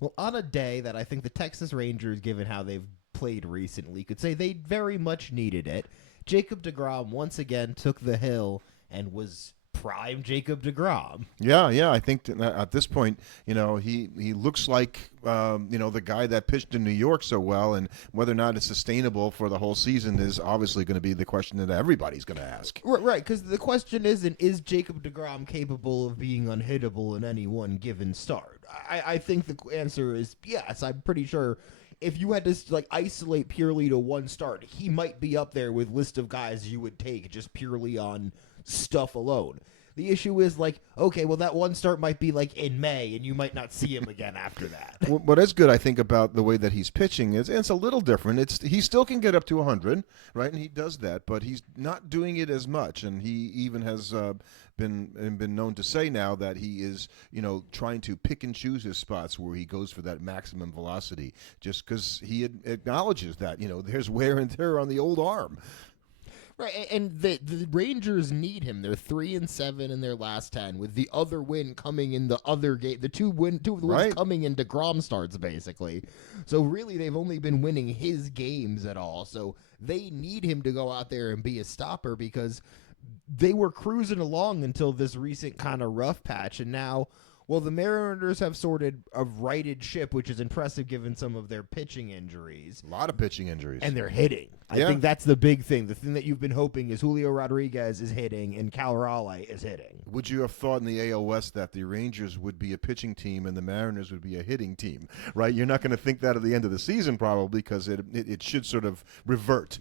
Well, on a day that I think the Texas Rangers, given how they've played recently, could say they very much needed it, Jacob DeGrom once again took the hill and was prime Jacob DeGrom. Yeah. I think at this point, he looks like the guy that pitched in New York so well, and whether or not it's sustainable for the whole season is obviously going to be the question that everybody's going to ask. Right, because the question isn't, is Jacob DeGrom capable of being unhittable in any one given start? I think the answer is yes. I'm pretty sure if you had to isolate purely to one start, he might be up there with list of guys you would take just purely on stuff alone. The issue is okay, well, that one start might be in May, and you might not see him again after that. What is good, I think, about the way that he's pitching is it's a little different. He still can get up to 100, right? And he does that, but he's not doing it as much. And he even has been known to say now that he is, trying to pick and choose his spots where he goes for that maximum velocity, just because he acknowledges that there's wear and tear on the old arm. Right, and the Rangers need him. They're 3-7 in their last 10, with the other win coming in the other game. Two of the wins coming in DeGrom starts, basically. So really, they've only been winning his games at all. So they need him to go out there and be a stopper, because they were cruising along until this recent kind of rough patch, and now, well, the Mariners have sorted a righted ship, which is impressive given some of their pitching injuries. A lot of pitching injuries. And they're hitting. I think that's the big thing. The thing that you've been hoping is Julio Rodriguez is hitting and Cal Raleigh is hitting. Would you have thought in the AL West that the Rangers would be a pitching team and the Mariners would be a hitting team, right? You're not going to think that at the end of the season probably, because it should sort of revert.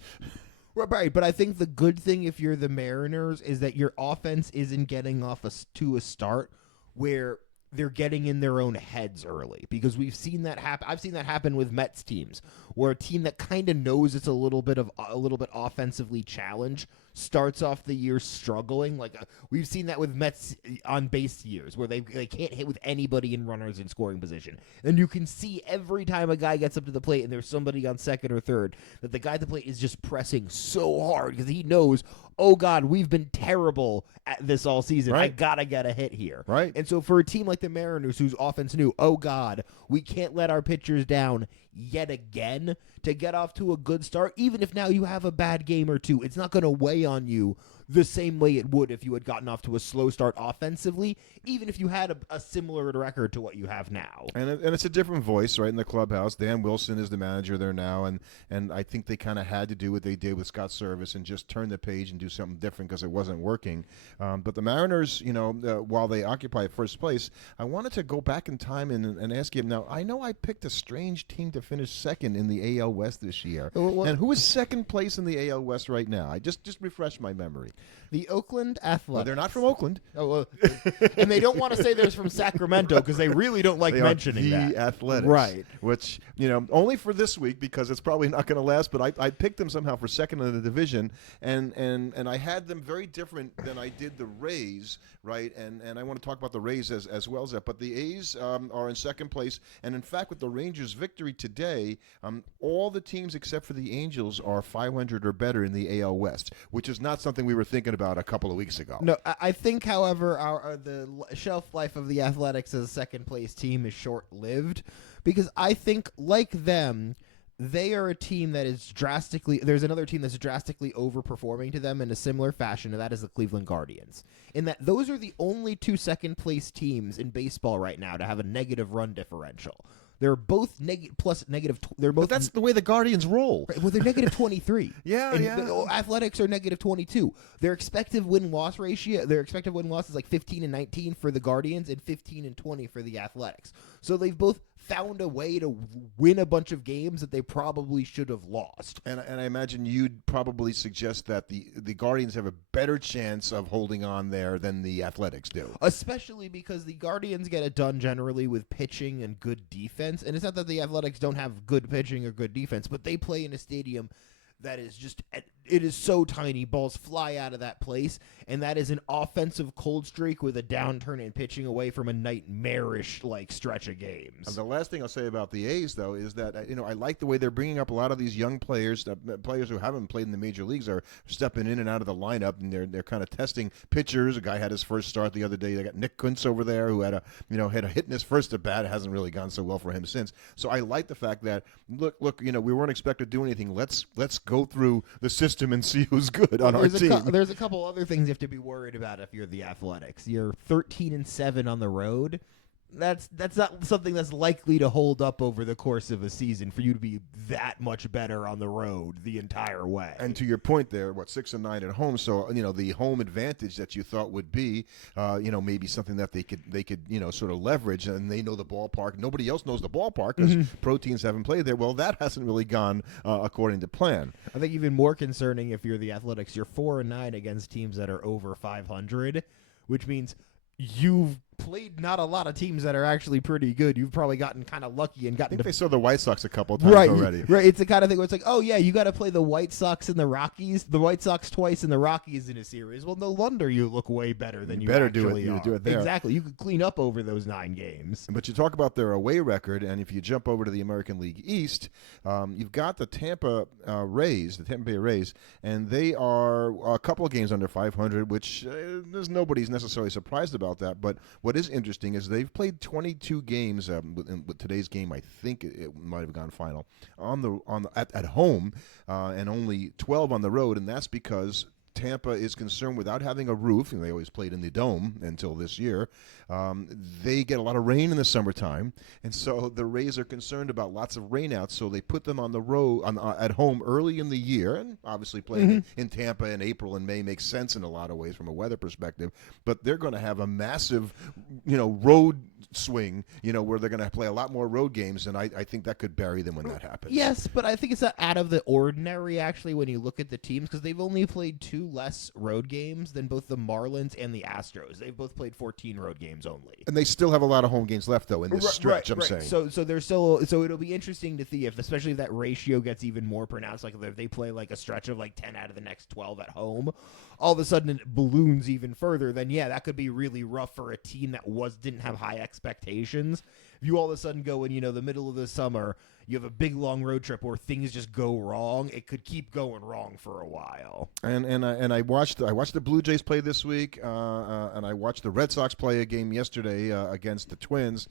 Right, but I think the good thing if you're the Mariners is that your offense isn't getting off to a start where they're getting in their own heads early, because we've seen that happen. I've seen that happen with Mets teams, where a team that kind of knows it's a little bit offensively challenged starts off the year struggling. We've seen that with Mets on base years, where they can't hit with anybody in runners in scoring position, and you can see every time a guy gets up to the plate and there's somebody on second or third that the guy at the plate is just pressing so hard because he knows, oh God, we've been terrible at this all season. Right. I gotta get a hit here. Right. And so for a team like the Mariners, whose offense knew, oh God, we can't let our pitchers down yet again, to get off to a good start, even if now you have a bad game or two, it's not going to weigh on you the same way it would if you had gotten off to a slow start offensively, even if you had a similar record to what you have now. And it's a different voice, right, in the clubhouse. Dan Wilson is the manager there now, and I think they kind of had to do what they did with Scott Service and just turn the page and do something different because it wasn't working. But the Mariners, while they occupy first place, I wanted to go back in time and ask you, now, I know I picked a strange team to finish second in the AL West this year. And who is second place in the AL West right now? I just refresh my memory. The Oakland Athletics. Well, they're not from Oakland. Oh, well, and they don't want to say they're from Sacramento because they really don't like mentioning that. The Athletics. Right. Which, only for this week, because it's probably not going to last, but I picked them somehow for second in the division, and I had them very different than I did the Rays, right? And I want to talk about the Rays as well as that. But the A's are in second place, and in fact, with the Rangers' victory today, all the teams except for the Angels are 500 or better in the AL West, which is not something we were thinking about a couple of weeks ago. No, I think, however, the shelf life of the Athletics as a second-place team is short-lived, because I think, like them, they are a team that is there's another team that's drastically overperforming to them in a similar fashion, and that is the Cleveland Guardians. In that those are the only two second-place teams in baseball right now to have a negative run differential. They're both negative. They're both. But that's the way the Guardians roll. Right, well, they're negative 23. Yeah. The Athletics are negative 22. Their expected win-loss ratio, their expected win-loss is 15 and 19 for the Guardians and 15 and 20 for the Athletics. So they've both found a way to win a bunch of games that they probably should have lost. And I imagine you'd probably suggest that the Guardians have a better chance of holding on there than the Athletics do. Especially because the Guardians get it done generally with pitching and good defense. And it's not that the Athletics don't have good pitching or good defense, but they play in a stadium that is just it is so tiny. Balls fly out of that place, and that is an offensive cold streak with a downturn in pitching away from a nightmarish stretch of games. And the last thing I'll say about the A's, though, is that I like the way they're bringing up a lot of these young players. Players who haven't played in the major leagues are stepping in and out of the lineup, and they're kind of testing pitchers. A guy had his first start the other day. They got Nick Kuntz over there who had a hit in his first at bat. It hasn't really gone so well for him since. So I like the fact that look, we weren't expected to do anything. Let's go through the system and see who's good on our team. There's a couple other things you have to be worried about if you're the Athletics. You're 13-7 on the road. That's not something that's likely to hold up over the course of a season for you to be that much better on the road the entire way. And to your point there, 6-9 at home, so the home advantage that you thought would be, maybe something that they could sort of leverage, and they know the ballpark. Nobody else knows the ballpark because pro teams haven't played there. Well, that hasn't really gone according to plan. I think even more concerning if you're the Athletics, you're 4-9 against teams that are over 500, which means you've played not a lot of teams that are actually pretty good. You've probably gotten kind of lucky and gotten. I think they saw the White Sox a couple of times already. Right. It's the kind of thing where it's like, oh yeah, you got to play the White Sox and the Rockies, the White Sox twice and the Rockies in a series. Well, no wonder you look way better than you better actually do it there. Exactly. You could clean up over those 9 games. But you talk about their away record, and if you jump over to the American League East, you've got the Tampa Rays, the Tampa Bay Rays, and they are a couple of games under 500, which nobody's necessarily surprised about that. But what is interesting is they've played 22 games with today's game. I think it might have gone final at home, and only 12 on the road, and that's because Tampa is concerned without having a roof, and they always played in the dome until this year. They get a lot of rain in the summertime, and so the Rays are concerned about lots of rainouts, so they put them on the road at home early in the year, and obviously playing in Tampa in April and May makes sense in a lot of ways from a weather perspective, but they're going to have a massive, road swing, where they're going to play a lot more road games, and I think that could bury them when that happens. Yes, but I think it's not out of the ordinary, actually, when you look at the teams, because they've only played 2 less road games than both the Marlins and the Astros. They've both played 14 road games only. And they still have a lot of home games left, though, in this stretch, I'm saying. So they're still, so it'll be interesting to see especially if that ratio gets even more pronounced, like if they play a stretch of 10 out of the next 12 at home, all of a sudden it balloons even further, then yeah, that could be really rough for a team that didn't have high expectations. If you all of a sudden go in, the middle of the summer, you have a big long road trip where things just go wrong, it could keep going wrong for a while. And I watched the Blue Jays play this week, and I watched the Red Sox play a game yesterday against the Twins.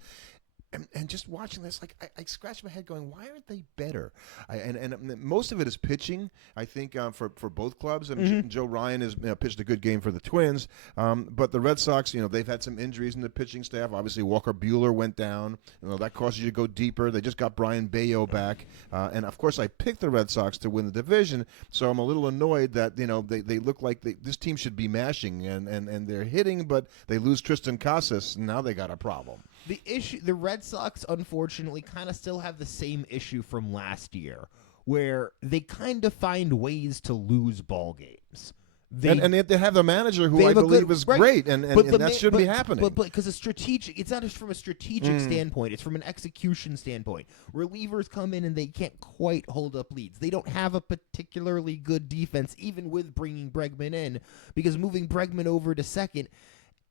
And just watching this, I scratched my head going, why aren't they better? And most of it is pitching, I think, for both clubs. I mean, Joe Ryan has pitched a good game for the Twins. But the Red Sox, they've had some injuries in the pitching staff. Obviously, Walker Buehler went down. That causes you to go deeper. They just got Brian Bayo back. And, of course, I picked the Red Sox to win the division. So I'm a little annoyed that, they look like this team should be mashing. And they're hitting, but they lose Tristan Casas. And now they got a problem. The Red Sox, unfortunately, kind of still have the same issue from last year, where they kind of find ways to lose ball games. And they have a manager who I believe is great, and that shouldn't be happening. But because it's not just from a strategic standpoint, it's from an execution standpoint. Relievers come in and they can't quite hold up leads. They don't have a particularly good defense, even with bringing Bregman in, because moving Bregman over to second,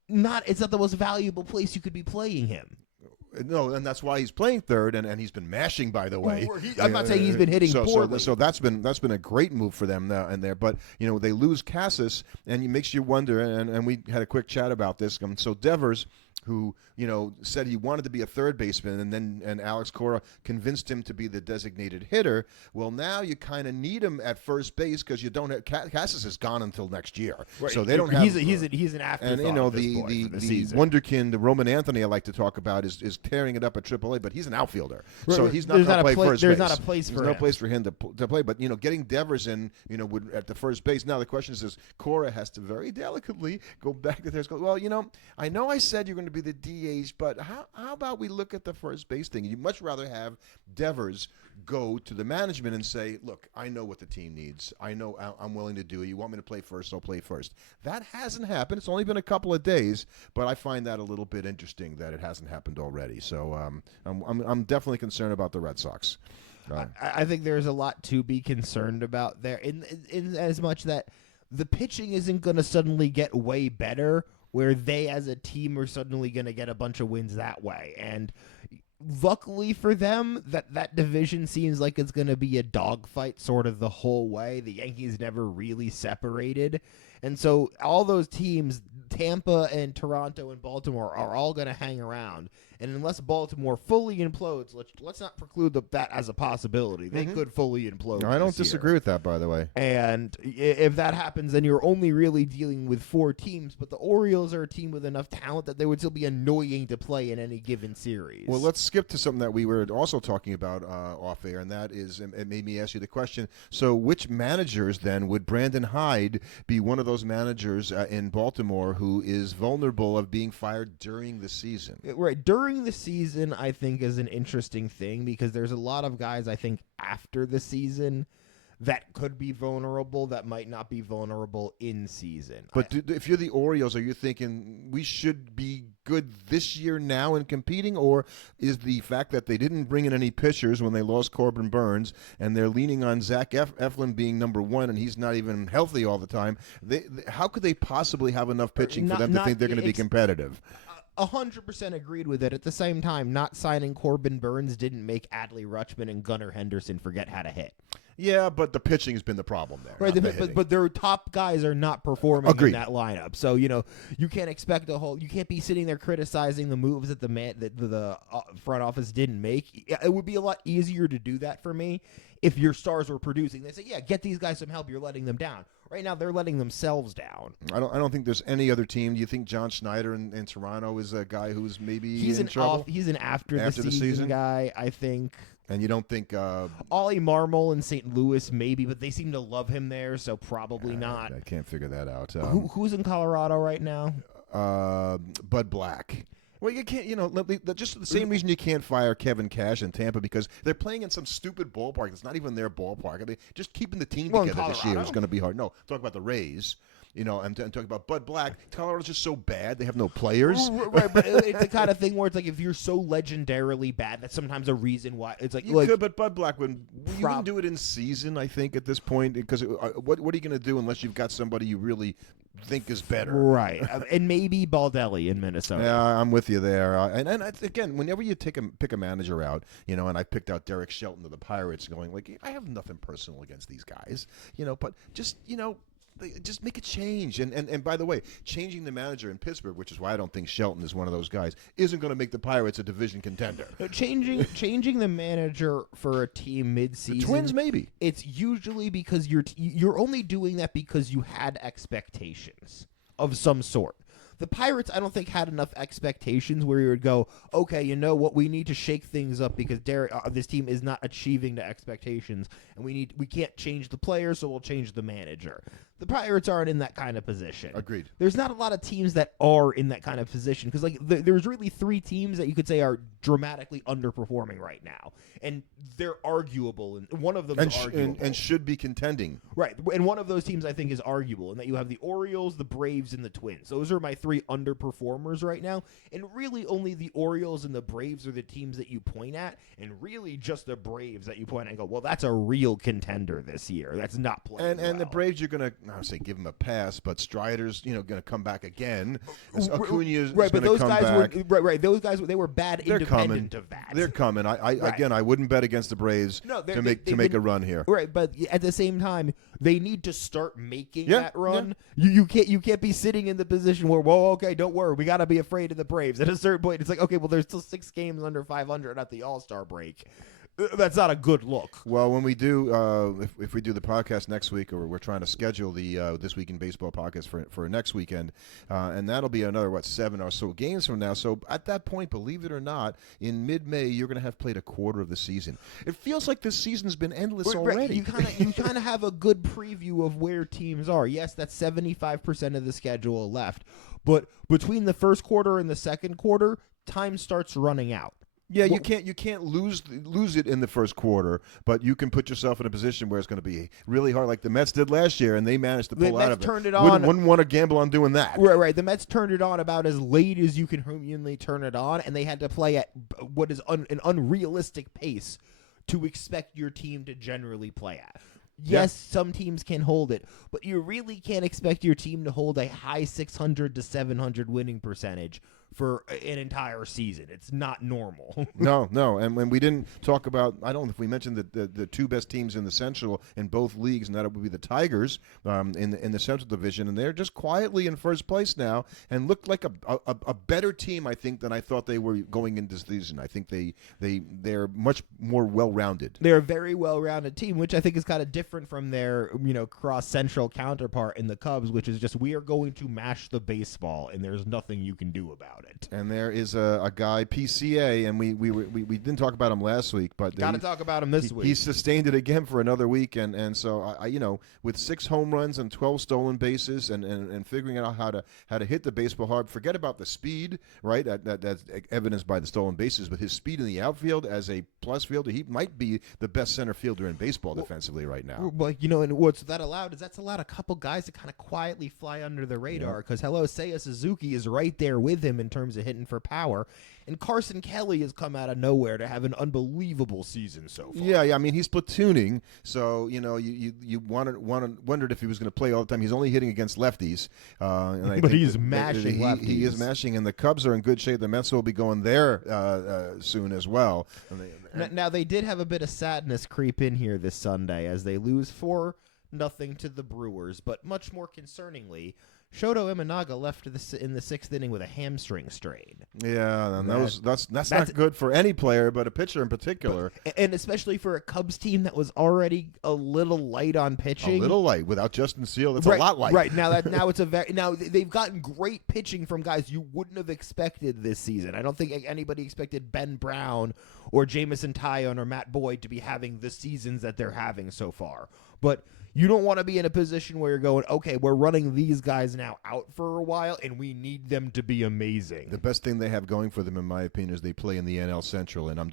it's not the most valuable place you could be playing him. No, and that's why he's playing third, and he's been mashing, by the way. I'm not saying he's been hitting poorly. So that's been a great move for them and there. But they lose Casas, and it makes you wonder. And we had a quick chat about this. So Devers, who said he wanted to be a third baseman, and Alex Cora convinced him to be the designated hitter. Well, now you kind of need him at first base because you don't have Casas is gone until next year, right. So they don't have. He's an afterthought. And the wonderkind, the Roman Anthony, I like to talk about is tearing it up at AAA, but he's an outfielder, so he's not going to play first base. There's not a place for him. There's no place for him to play. But getting Devers in, at the first base. Now the question is Cora has to very delicately go back to there. Well, I know I said you're going to be the DH, but how about we look at the first base thing? You'd much rather have Devers go to the management and say, look, I know what the team needs. I know I'm willing to do it. You want me to play first, I'll play first. That hasn't happened. It's only been a couple of days, but I find that a little bit interesting that it hasn't happened already. So I'm definitely concerned about the Red Sox. Right. I think there's a lot to be concerned about there, in as much that the pitching isn't going to suddenly get way better, where they as a team are suddenly going to get a bunch of wins that way. And luckily for them, that division seems like it's going to be a dogfight sort of the whole way. The Yankees never really separated. And so all those teams, Tampa and Toronto and Baltimore, are all going to hang around. And unless Baltimore fully implodes, let's not preclude that as a possibility. They could fully implode. I don't this year. disagree with that, by the way. And if that happens, then you're only really dealing with 4 teams. But the Orioles are a team with enough talent that they would still be annoying to play in any given series. Well, let's skip to something that we were also talking about off air, and that is, it made me ask you the question, so which managers then would Brandon Hyde be one of those managers in Baltimore who is vulnerable of being fired during the season? Right. During the season, I think, is an interesting thing because there's a lot of guys, I think, after the season that could be vulnerable that might not be vulnerable in season. But if you're the Orioles, are you thinking we should be good this year now in competing, or is the fact that they didn't bring in any pitchers when they lost Corbin Burns and they're leaning on Zach Eflin being number 1 and he's not even healthy all the time, how could they possibly have enough pitching for them to think they're going to be competitive? 100% agreed with it. At the same time, not signing Corbin Burns didn't make Adley Rutschman and Gunnar Henderson forget how to hit. Yeah, but the pitching has been the problem there. Right, but their top guys are not performing Agreed. in that lineup. So, you can't expect you can't be sitting there criticizing the moves that the front office didn't make. It would be a lot easier to do that for me if your stars were producing. They say, yeah, get these guys some help. You're letting them down. Right now, they're letting themselves down. I don't think there's any other team. Do you think John Schneider in Toronto is a guy who's maybe in trouble? He's an after the season guy, I think. And you don't think Ollie Marmol in St. Louis, maybe, but they seem to love him there, so probably not. I can't figure that out. Who's in Colorado right now? Bud Black. Well, you can't, just the same reason you can't fire Kevin Cash in Tampa, because they're playing in some stupid ballpark. It's not even their ballpark. I mean, just keeping the team together this year is going to be hard. No, talk about the Rays. I'm talking about Bud Black. Colorado's just so bad; they have no players. Right, but it's the kind of thing where it's like if you're so legendarily bad, that's sometimes a reason why it's like you could. But Bud Black you wouldn't do it in season. I think at this point, because what are you going to do unless you've got somebody you really think is better? Right, and maybe Baldelli in Minnesota. Yeah, I'm with you there. And again, whenever you pick a manager out, and I picked out Derek Shelton of the Pirates, going like, I have nothing personal against these guys, but just just make a change. And by the way, changing the manager in Pittsburgh, which is why I don't think Shelton is one of those guys, isn't going to make the Pirates a division contender. Changing the manager for a team midseason, the Twins maybe. It's usually because you're only doing that because you had expectations of some sort. The Pirates, I don't think, had enough expectations where you would go, okay, you know what, we need to shake things up because this team is not achieving the expectations, and we can't change the players, so we'll change the manager. The Pirates aren't in that kind of position. Agreed. There's not a lot of teams that are in that kind of position because there's really 3 teams that you could say are dramatically underperforming right now, and they're arguable, and one of them is arguable. And should be contending. Right, and one of those teams I think is arguable, in that you have the Orioles, the Braves, and the Twins. Those are my 3 underperformers right now, and really only the Orioles and the Braves are the teams that you point at, and really just the Braves that you point at and go, well, that's a real contender this year. That's not playing And the Braves, you're going to, I would say give them a pass, but Strider's, going to come back again. Acuna's right, but those guys back. Right. Those guys, they were bad independent of that. They're coming. Again, I wouldn't bet against the Braves to make a run here. Right, but at the same time, they need to start making that run. Yeah. You can't be sitting in the position where, well, okay, don't worry, we got to be afraid of the Braves. At a certain point, it's like, okay, well, there's still 6 games under 500 at the All-Star break. That's not a good look. Well, when we do, if we do the podcast next week, or we're trying to schedule the This Week in Baseball podcast for next weekend, and that'll be another 7 or so games from now. So at that point, believe it or not, in mid-May, you're going to have played a quarter of the season. It feels like this season's been endless already. You kind of have a good preview of where teams are. Yes, that's 75% of the schedule left, but between the first quarter and the second quarter, time starts running out. Yeah, you can't lose it in the first quarter, but you can put yourself in a position where it's going to be really hard, like the Mets did last year, and they managed to pull out of it. Turned it on. Wouldn't want to gamble on doing that. Right. The Mets turned it on about as late as you can humanly turn it on, and they had to play at what is an unrealistic pace to expect your team to generally play at. Yes, some teams can hold it, but you really can't expect your team to hold a high 600 to 700 winning percentage for an entire season. It's not normal. No, and when we didn't talk about, I don't know if we mentioned the two best teams in the Central in both leagues, and that would be the Tigers in the Central Division, and they're just quietly in first place now and look like a better team, I think, than I thought they were going into this season. I think they're much more well-rounded. They're a very well-rounded team, which I think is kind of different from their cross-central counterpart in the Cubs, which is just we are going to mash the baseball, and there's nothing you can do about it. And there is a guy, PCA, and we didn't talk about him last week, but got to talk about him this week. He sustained it again for another week, and so I with 6 home runs and 12 stolen bases, and figuring out how to hit the baseball hard. Forget about the speed, right? That's evidenced by the stolen bases, but his speed in the outfield as a plus fielder, he might be the best center fielder in baseball defensively right now. Well, and what's that allowed is that's allowed a couple guys to kind of quietly fly under the radar because Seiya Suzuki is right there with him in terms of hitting for power, and Carson Kelly has come out of nowhere to have an unbelievable season so far. Yeah. I mean, he's platooning, so you wondered if he was going to play all the time. He's only hitting against lefties, but he's mashing lefties. He is mashing, and the Cubs are in good shape. The Mets will be going there soon as well. Now they did have a bit of sadness creep in here this Sunday as they lose 4-0 to the Brewers, but much more concerningly, Shoto Imanaga left in the 6th inning with a hamstring strain. Yeah, and that's not good for any player, but a pitcher in particular. And especially for a Cubs team that was already a little light on pitching. A little light without Justin Steele. It's a lot light. Right now they've gotten great pitching from guys you wouldn't have expected this season. I don't think anybody expected Ben Brown or Jamison Tyone or Matt Boyd to be having the seasons that they're having so far. But you don't want to be in a position where you're going, okay, we're running these guys now out for a while, and we need them to be amazing. The best thing they have going for them, in my opinion, is they play in the NL Central, and I'm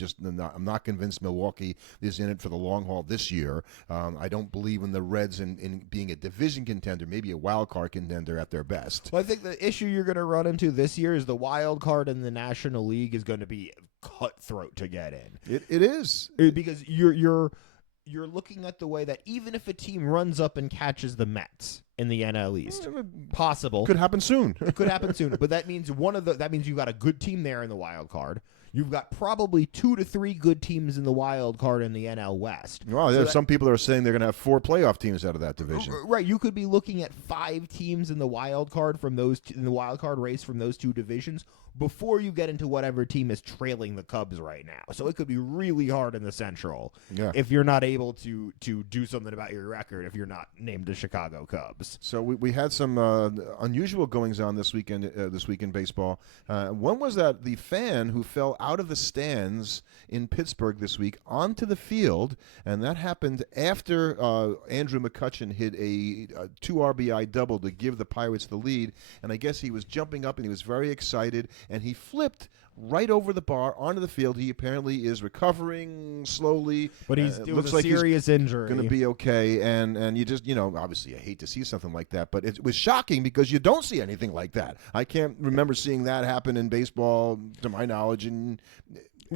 not convinced Milwaukee is in it for the long haul this year. I don't believe in the Reds in being a division contender, maybe a wild card contender at their best. Well, I think the issue you're going to run into this year is the wild card in the National League is going to be cutthroat to get in. It is. Because you're looking at the way that even if a team runs up and catches the Mets in the NL East, possible. Could happen soon. It could happen soon. But that means you've got a good team there in the wild card. You've got probably 2 to 3 good teams in the wild card in the NL West. Well, there's some people that are saying they're going to have 4 playoff teams out of that division. Right, you could be looking at 5 teams in the wild card in the wild card race from those 2 divisions before you get into whatever team is trailing the Cubs right now. So it could be really hard in the Central if you're not able to do something about your record if you're not named the Chicago Cubs. So we had some unusual goings on this weekend. This week in baseball. One was that the fan who fell out of the stands in Pittsburgh this week onto the field, and that happened after Andrew McCutchen hit a 2 RBI double to give the Pirates the lead. And I guess he was jumping up and he was very excited, and he flipped right over the bar onto the field. He apparently is recovering slowly, but it looks like serious injury. Going to be okay, and you just obviously I hate to see something like that, but it was shocking because you don't see anything like that. I can't remember seeing that happen in baseball, to my knowledge, and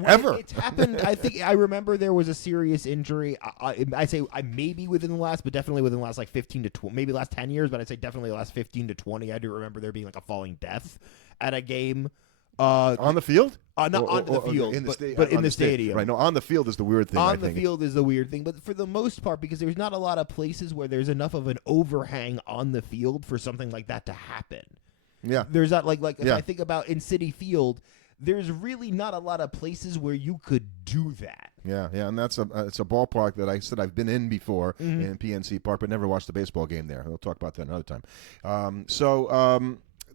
ever. It's happened. I think I remember there was a serious injury. I say maybe within the last, but definitely within the last 15 to 20, maybe last 10 years, but I'd say definitely the last 15 to 20. I do remember there being a falling death at a game. On the field? Not on the field, but in the stadium. Right. No, on the field is the weird thing. On the field is the weird thing, but for the most part, because there's not a lot of places where there's enough of an overhang on the field for something like that to happen. Yeah. There's not if I think about in Citi Field, there's really not a lot of places where you could do that. Yeah, and it's a ballpark that I said I've been in before in PNC Park, but never watched the baseball game there. We'll talk about that another time.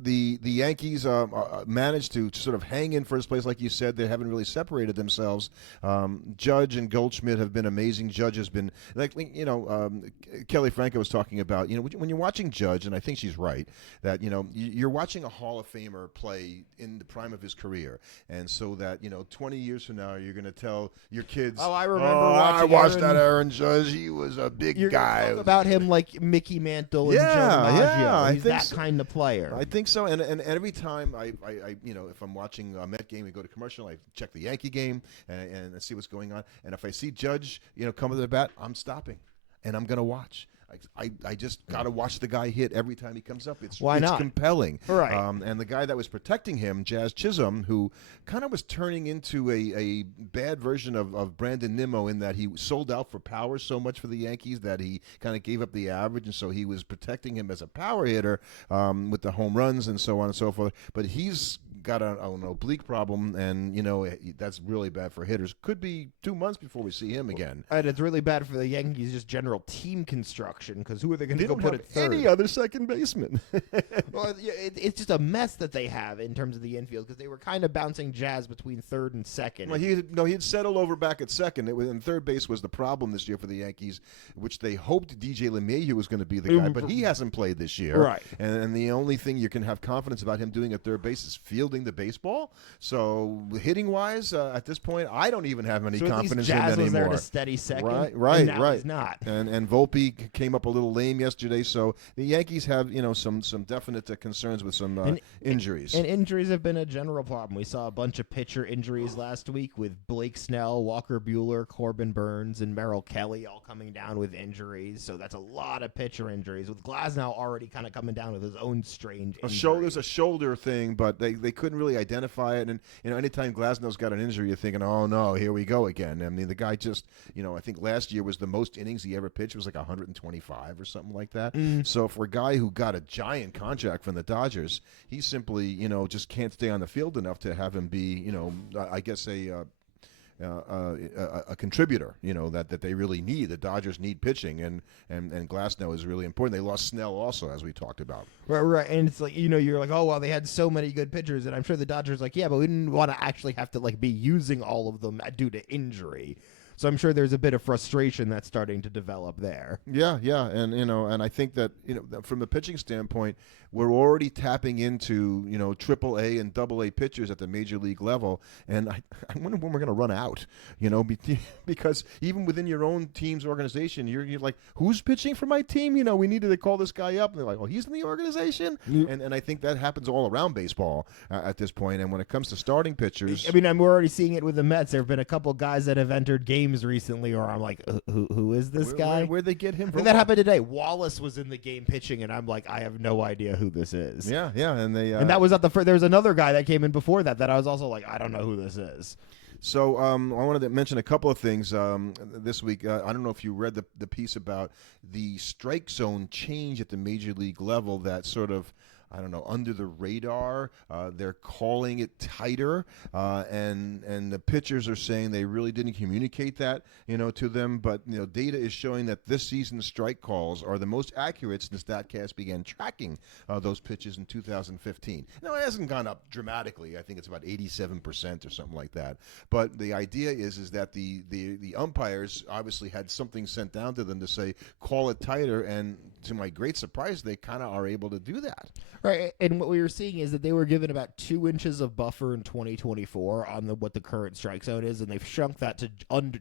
The Yankees managed to sort of hang in first place, like you said. They haven't really separated themselves. Judge and Goldschmidt have been amazing. Judge has been Kelly Franco was talking about when you're watching Judge, and I think she's right that you're watching a Hall of Famer play in the prime of his career, and so that 20 years from now you're going to tell your kids, I remember. I watched that Aaron Judge. He was a big guy. Talk about him like Mickey Mantle and Joe DiMaggio. He's that kind of player. I think so. And every time I if I'm watching a Met game, we go to commercial, I check the Yankee game and see what's going on. And if I see Judge, come to the bat, I'm stopping, and I'm gonna watch. I just got to watch the guy hit every time he comes up. It's compelling. Right. And the guy that was protecting him, Jazz Chisholm, who kind of was turning into a bad version of Brandon Nimmo in that he sold out for power so much for the Yankees that he kind of gave up the average, and so he was protecting him as a power hitter with the home runs and so on and so forth. But he's got an oblique problem, and that's really bad for hitters. Could be 2 months before we see him again. And it's really bad for the Yankees, just general team construction, because who are they going to go put at third? Any other second baseman? Well, it's just a mess that they have in terms of the infield, because they were kind of bouncing Jazz between third and second. Well, he'd settled over back at second. And third base was the problem this year for the Yankees, which they hoped DJ LeMahieu was going to be the guy, but he hasn't played this year. Right. And the only thing you can have confidence about him doing at third base is fielding the baseball. So hitting-wise, at this point, I don't even have any confidence in him anymore. Jazz was there at a steady second. Right. He's not. And Volpe came up a little lame yesterday. So the Yankees have some definite concerns with some injuries. And injuries have been a general problem. We saw a bunch of pitcher injuries last week with Blake Snell, Walker Buehler, Corbin Burns, and Merrill Kelly all coming down with injuries. So that's a lot of pitcher injuries, with Glasnow already kind of coming down with his own strange injury. There's a shoulder thing, but they couldn't really identify it. And anytime Glasnow's got an injury, you're thinking, oh no, here we go again. I mean, the guy just I think last year was the most innings he ever pitched, was like 125 or something like that. So for a guy who got a giant contract from the Dodgers, he simply just can't stay on the field enough to have him be I guess a contributor, that they really need. The Dodgers need pitching, and Glasnow is really important. They lost Snell also, as we talked about. Right. And it's like, you're like, oh, well, they had so many good pitchers, and I'm sure the Dodgers like, yeah, but we didn't want to actually have to be using all of them due to injury. So I'm sure there's a bit of frustration that's starting to develop there. Yeah, and and I think that from the pitching standpoint, we're already tapping into AAA and AA pitchers at the major league level, and I wonder when we're going to run out. Because even within your own team's organization, you're like, who's pitching for my team? We needed to call this guy up, and they're like, well, he's in the organization, and I think that happens all around baseball at this point. And when it comes to starting pitchers, I mean, we're already seeing it with the Mets. There have been a couple guys that have entered games recently, or I'm like, who is this guy? Where'd they get him from? That happened today. Wallace was in the game pitching, and I'm like, I have no idea who this is. Yeah, and and that was not the first. There was another guy that came in before that I was also like, I don't know who this is. So I wanted to mention a couple of things this week. I don't know if you read the piece about the strike zone change at the major league level that sort of, I don't know, under the radar. They're calling it tighter, and the pitchers are saying they really didn't communicate that, to them. But data is showing that this season's strike calls are the most accurate since StatCast began tracking those pitches in 2015. Now, it hasn't gone up dramatically. I think it's about 87% or something like that. But the idea is that the umpires obviously had something sent down to them to say, call it tighter, and to my great surprise, they kind of are able to do that. Right, and what we were seeing is that they were given about 2 inches of buffer in 2024 on what the current strike zone is, and they've shrunk that to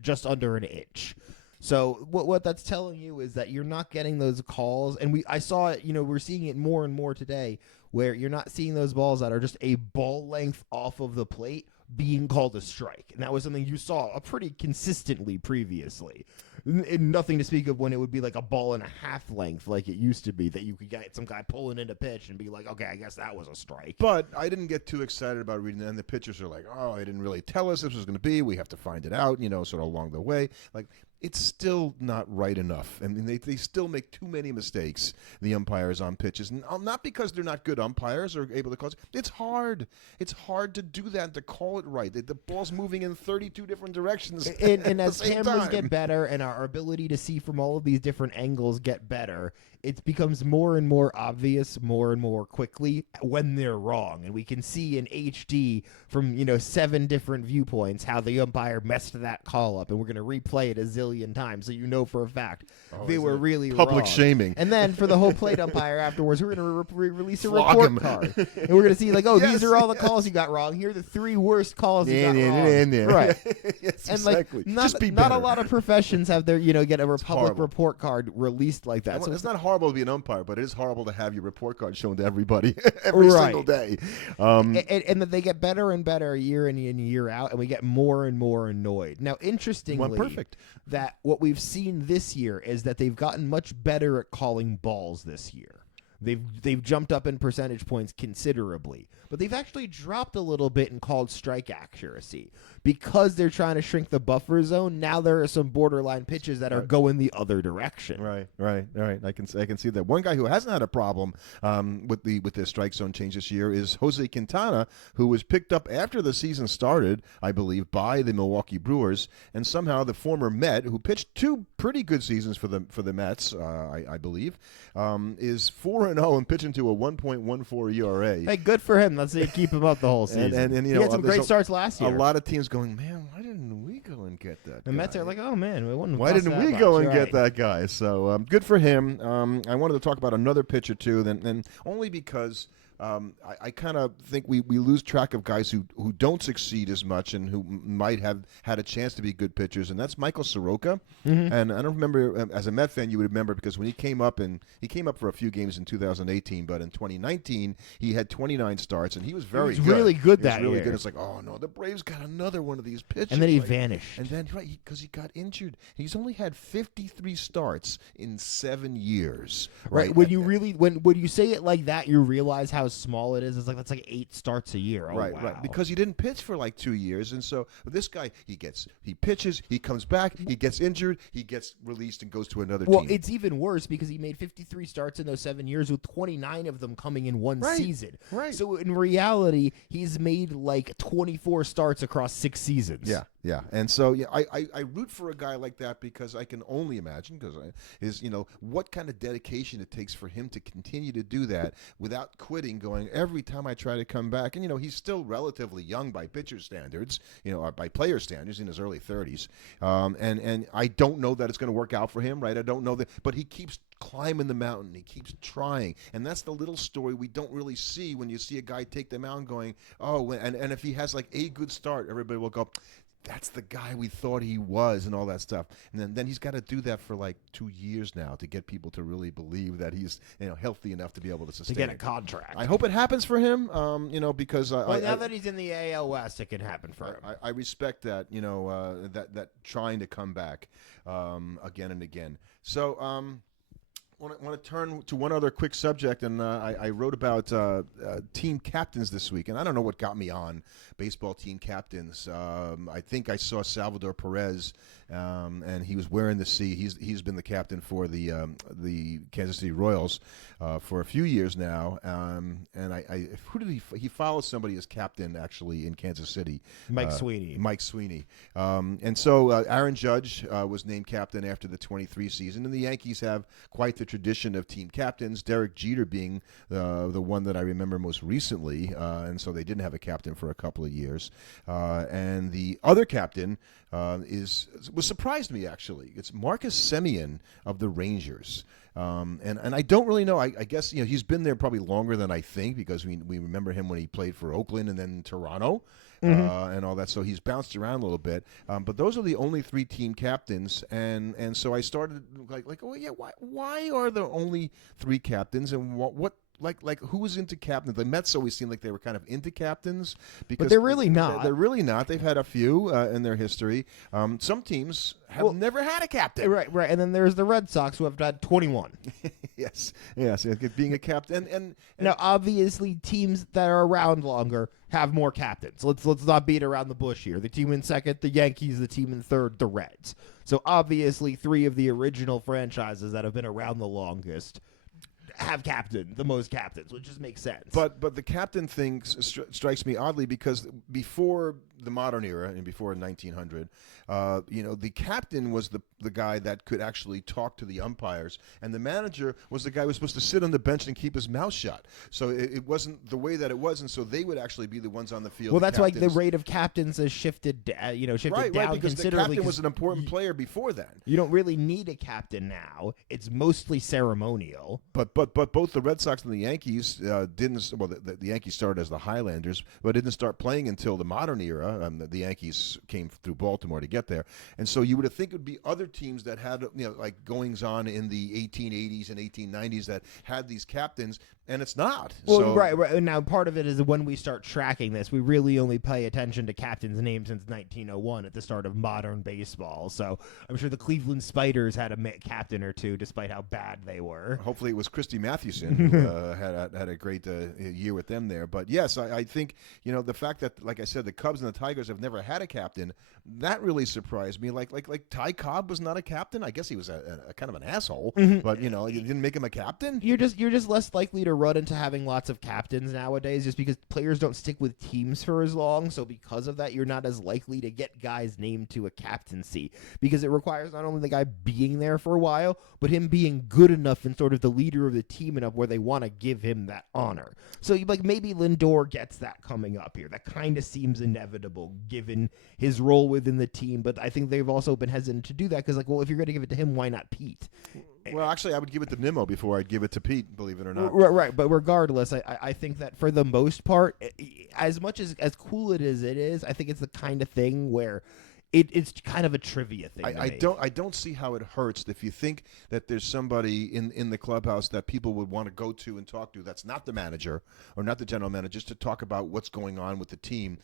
just under an inch. So what that's telling you is that you're not getting those calls, and I saw it. We're seeing it more and more today, where you're not seeing those balls that are just a ball length off of the plate being called a strike, and that was something you saw pretty consistently previously. Nothing to speak of when it would be like a ball and a half length like it used to be, that you could get some guy pulling into pitch and be like, okay, I guess that was a strike. But I didn't get too excited about reading that, and the pitchers are like, oh, they didn't really tell us this was going to be. We have to find it out, sort of along the way. Like, it's still not right enough. I mean, they still make too many mistakes, the umpires on pitches. And not because they're not good umpires or able to call it. It's hard. It's hard to do that, to call it right. The ball's moving in 32 different directions. And as cameras get better and our ability to see from all of these different angles get better, it becomes more and more obvious more and more quickly when they're wrong. And we can see in HD from, 7 different viewpoints how the umpire messed that call up. And we're going to replay it a zillion million times, so you know for a fact they is were it really public wrong. shaming. And then for the whole plate umpire afterwards, we're going to release a Flog report him. card, and we're going to see like, oh, Yes, these are all the yes. calls you got wrong. Here are the 3 worst calls you got wrong. Right. Right. Yes, And exactly. like Just be not a better. lot of professions have their get a public horrible. report card released like that. So It's not horrible to be an umpire, but it is horrible to have your report card shown to everybody every Right. single day. and that they get better and better year in and year out, and we get more and more annoyed. Now, interestingly, perfect. that what we've seen this year is that they've gotten much better at calling balls this year. They've jumped up in percentage points considerably, but they've actually dropped a little bit in called strike accuracy because they're trying to shrink the buffer zone. Now there are some borderline pitches that are going the other direction. Right. I can see that. One guy who hasn't had a problem with the strike zone change this year is Jose Quintana, who was picked up after the season started, I believe, by the Milwaukee Brewers, and somehow the former Met, who pitched 2 pretty good seasons for the Mets, I believe, is 4-0 and pitching to a 1.14 ERA. Hey, good for him. Let's see keep him up the whole season. And he had some great starts last year. A lot of teams going, man, why didn't we go and get that? The Mets are like, oh man, why didn't we go and get that guy? So good for him. I wanted to talk about another pitcher too, then only because I kind of think we lose track of guys who don't succeed as much and who might have had a chance to be good pitchers, and that's Michael Soroka. Mm-hmm. And I don't remember, as a Met fan, you would remember because when he came up for a few games in 2018, but in 2019 he had 29 starts and he was very good. Really good He that was really year. good. It's like, oh no, the Braves got another one of these pitchers. And then he like, vanished. And then because he got injured, he's only had 53 starts in 7 years. Right. When you really when you say it like that, you realize how small it is. It's like that's like 8 starts a year. Oh, right. wow. Because he didn't pitch for like 2 years, and so this guy, he pitches, he comes back, he gets injured, he gets released and goes to another team. Well, it's even worse because he made 53 starts in those 7 years, with 29 of them coming in one season. Right. So in reality, he's made like 24 starts across 6 seasons. Yeah, and so I root for a guy like that because I can only imagine what kind of dedication it takes for him to continue to do that without quitting. Going every time I try to come back, and he's still relatively young by pitcher standards, or by player standards, in his early 30s, and I don't know that it's going to work out for him, right? I don't know that, but he keeps climbing the mountain. He keeps trying, and that's the little story we don't really see when you see a guy take the mound. Going, oh, and if he has like a good start, everybody will go, that's the guy we thought he was, and all that stuff. And then he's got to do that for like 2 years now to get people to really believe that he's healthy enough to be able to sustain To get a it. contract. I hope it happens for him, because now that he's in the AL West, it can happen for him. I respect that, that trying to come back again and again. So I want to turn to one other quick subject, and I wrote about team captains this week, and I don't know what got me on baseball team captains. I think I saw Salvador Perez, and he was wearing the C. He's been the captain for the Kansas City Royals for a few years now, and who did he follows somebody as captain actually in Kansas City? Mike Sweeney. Mike Sweeney, and so Aaron Judge was named captain after the 23 season, and the Yankees have quite the tradition of team captains, Derek Jeter being the one that I remember most recently, and so they didn't have a captain for a couple of years. And the other captain was surprised me, actually. It's Marcus Semien of the Rangers. And I don't really know. I guess he's been there probably longer than I think, because we remember him when he played for Oakland and then Toronto. And all that, so he's bounced around a little bit. But those are the only 3 team captains, and so I started like, oh yeah, why are there only 3 captains, and what like who is into captains? The Mets always seemed like they were kind of into captains, because But they're really not. They're really not. They've had a few in their history. Some teams have never had a captain. Right. And then there's the Red Sox, who have had 21. Yes. Being a captain, and now obviously teams that are around longer have more captains. Let's not beat around the bush here. The team in second, the Yankees. The team in third, the Reds. So obviously 3 of the original franchises that have been around the longest have the most captains, which just makes sense. But the captain thing strikes me oddly, because before the modern era and before 1900, the captain was the guy that could actually talk to the umpires, and the manager was the guy who was supposed to sit on the bench and keep his mouth shut. So it wasn't the way that it was, and so they would actually be the ones on the field. Well, that's why the rate of captains has shifted down right, because the considerably. captain was an important player before then. You don't really need a captain now. It's mostly ceremonial. But both the Red Sox and the Yankees didn't. Well, the Yankees started as the Highlanders, but didn't start playing until the modern era. The Yankees came through Baltimore to get there, and so you would think it would be other teams that had like goings on in the 1880s and 1890s that had these captains, and it's not. Well, so, right. Now, part of it is when we start tracking this, we really only pay attention to captains' names since 1901 at the start of modern baseball. So I'm sure the Cleveland Spiders had a captain or two, despite how bad they were. Hopefully, it was Christy Mathewson who had a great year with them there. But yes, I think the fact that, like I said, the Cubs and the Tigers have never had a captain, that really surprised me. Like Ty Cobb was not a captain. I guess he was a kind of an asshole, but you didn't make him a captain. You're just less likely to run into having lots of captains nowadays, just because players don't stick with teams for as long. So because of that, you're not as likely to get guys named to a captaincy, because it requires not only the guy being there for a while, but him being good enough and sort of the leader of the team enough where they want to give him that honor. So maybe Lindor gets that coming up here. That kind of seems inevitable given his role within the team, but I think they've also been hesitant to do that because, if you're going to give it to him, why not Pete? Well, actually, I would give it to Nimmo before I'd give it to Pete, believe it or not. Right. But regardless, I think that for the most part, as much as cool it is, I think it's the kind of thing where it's kind of a trivia thing. I don't see how it hurts if you think that there's somebody in the clubhouse that people would want to go to and talk to that's not the manager or not the general manager, just to talk about what's going on with the team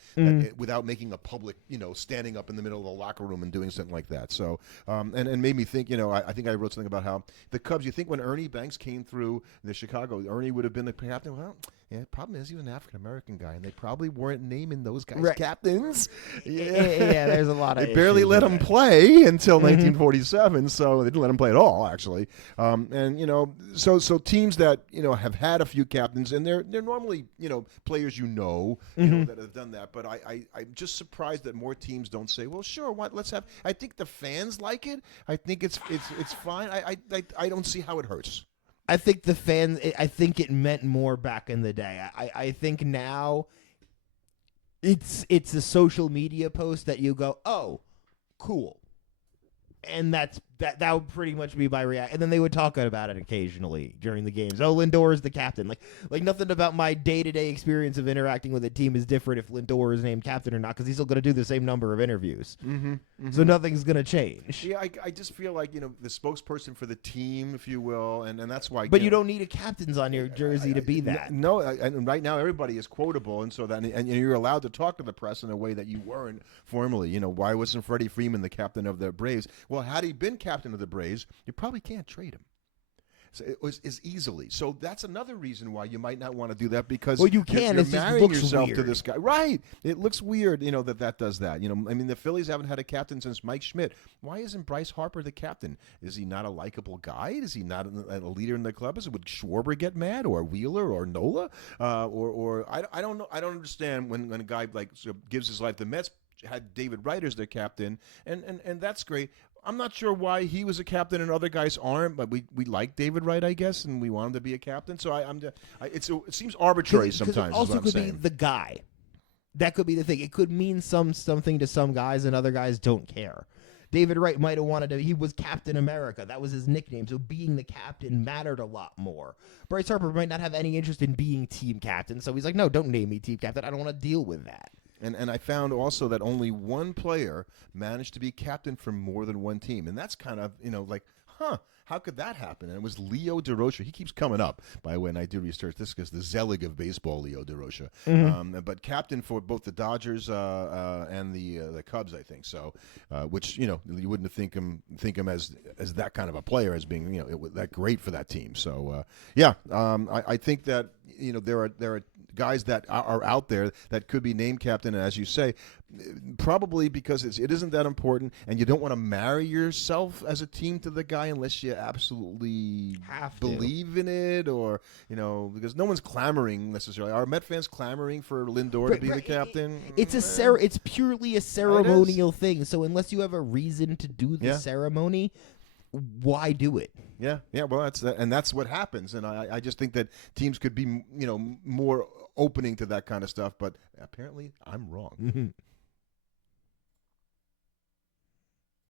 without making a public, standing up in the middle of the locker room and doing something like that. So, and made me think, I think I wrote something about how the Cubs, you think when Ernie Banks came through the Chicago, Ernie would have been the captain? Well, yeah, the problem is he was an African-American guy, and they probably weren't naming those guys captains. Yeah, there's a lot of They barely let him play until 1947, so they didn't let him play at all, actually. So teams that have had a few captains, and they're normally players that have done that. But I'm just surprised that more teams don't say, well, sure, let's have. I think the fans like it. I think it's fine. I don't see how it hurts. I think the fans. I think it meant more back in the day. I think now it's a social media post that you go, oh, cool, and that would pretty much be my reaction. And then they would talk about it occasionally during the games. Oh, Lindor is the captain. Like nothing about my day-to-day experience of interacting with a team is different if Lindor is named captain or not, because he's still going to do the same number of interviews. So nothing's going to change. Yeah, I just feel like the spokesperson for the team, if you will, and that's why. But you don't need a captain's on your jersey to be that. No, and right now everybody is quotable, and so that and you're allowed to talk to the press in a way that you weren't formerly. Why wasn't Freddie Freeman the captain of the Braves? Well, had he been captain of the Braves, you probably can't trade him. So it was as easily. So that's another reason why you might not want to do that, because you can. You're marrying yourself weird to this guy, right? It looks weird, that does that. The Phillies haven't had a captain since Mike Schmidt. Why isn't Bryce Harper the captain? Is he not a likable guy? Is he not a leader in the club? Would Schwarber get mad, or Wheeler, or Nola, or I don't know. I don't understand when a guy gives his life. The Mets had David Wright as their captain, and that's great. I'm not sure why he was a captain and other guys aren't, but we like David Wright, I guess, and we want him to be a captain. So it seems arbitrary sometimes. It also could be the guy. That could be the thing. It could mean something to some guys, and other guys don't care. David Wright might have wanted to. He was Captain America. That was his nickname. So being the captain mattered a lot more. Bryce Harper might not have any interest in being team captain. So he's like, no, don't name me team captain. I don't want to deal with that. And I found also that only one player managed to be captain for more than one team. And that's kind of, how could that happen? And it was Leo DeRocha. He keeps coming up, by the way, and I do research this because the Zelig of baseball, Leo DeRocha. But captain for both the Dodgers and the Cubs, I think. So, which, you wouldn't think him as that kind of a player, as being, that great for that team. So, I think that, there are guys that are out there that could be named captain, and as you say, probably because it isn't that important, and you don't want to marry yourself as a team to the guy unless you absolutely Have to. believe in it, or because no one's clamoring necessarily. Are Met fans clamoring for Lindor to be the captain? It's purely a ceremonial thing. So unless you have a reason to do the ceremony, why do it? Yeah. Well, that's what happens, and I just think that teams could be more opening to that kind of stuff. But apparently, I'm wrong.